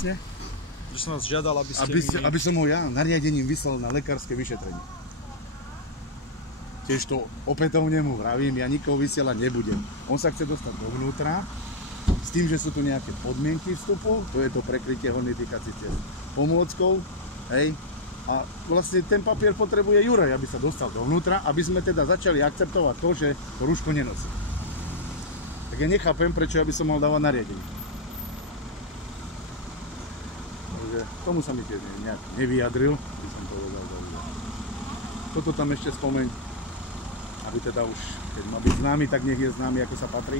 Že som vás žiadal, aby ste Aby som ho ja nariadením vyslal na lekárske vyšetrenie. Tiež to opätovne mu vravím, ja nikoho vysielať nebudem. On sa chce dostať dovnútra, s tým, že sú tu nejaké podmienky vstupu, to je to prekrytie horných dýchacích ciest pomôckou, hej. A vlastne ten papier potrebuje Juraj, aby sa dostal dovnútra, aby sme teda začali akceptovať to, že to rúško nenosí. Tak ja nechápem, prečo ja by som mal dávať nariadenie. Takže tomu sa mi tiež nejak nevyjadril, by som povedal. Toto tam ešte spomeň, aby teda už, keď má byť známy, tak nech je známy, ako sa patrí.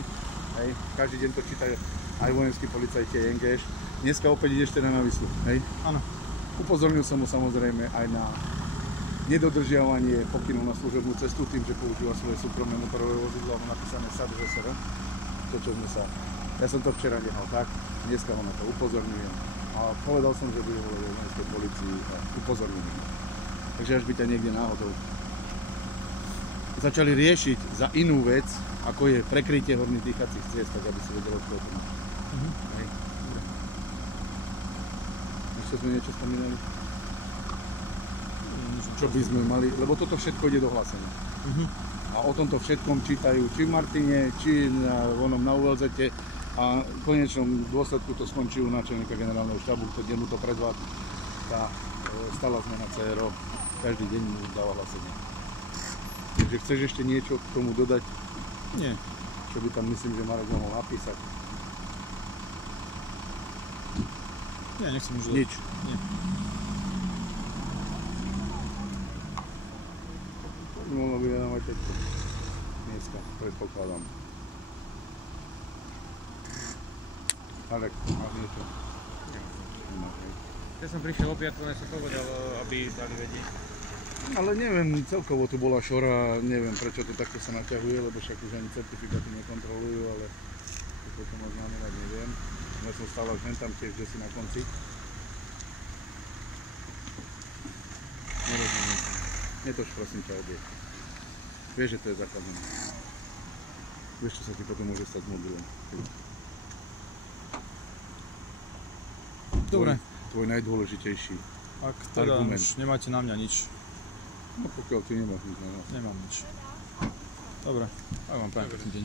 Hej. Každý deň to čítajú aj vojenskí policajti, aj NGŠ. Dneska opäť ideš teda na výsluh, hej? Áno. Upozornil som mu samozrejme aj na nedodržiavanie pokynov na služobnú cestu tým, že používa svoje súkromné motorové vozidlo, alebo napísané SAD ŽSR. To, čo sme sa... Ja som to včera nehal tak, dneska ho na to upozorňujem. A povedal som, že bude volať aj vojenskej policii a upozorňujem. Takže až by ťa niekde náhodou začali riešiť za inú vec, ako je prekrytie horných dýchacích ciest, tak aby si vedelo, čo je to. Hej. Ešte sme niečo spomínali? Čo by sme mali, lebo toto všetko ide do hlásenia. A o tomto všetkom čítajú či v Martine, či na ULZ a v konečnom dôsledku to skončí u náčelníka generálneho štábu, kde mu to predvádza tá stála zmena CRO. Každý deň mu dáva hlásenie. Takže chceš ešte niečo k tomu dodať? Nie. Čo by tam, myslím, že Marek mohol napísať? Nie, nechcem už dodať. Nič? Nie. Mohlo by nám aj teďko. Dneska, predpokladám. Marek, máš niečo? Ja som prišiel o piatku, ja som povedal, aby dali vedieť. Ale neviem, celkovo tu bola šora, neviem prečo to takto sa naťahuje, lebo však už ani certifikáty nekontrolujú, ale to potom oznámevať neviem. Ja som stál až tam tiež, kde si na konci. Nerozumiem. Netož prosím ťa obie. Vieš, že to je zakázané. Vieš, čo sa ti potom môže stať s mobilom. Dobre. Tvoj najdôležitejší Ak teda argument. už nemáte na mňa nič. No pokiaľ ty nemáš nič na nás. Nemám nič. Dobre, tak vám prajem pekný deň.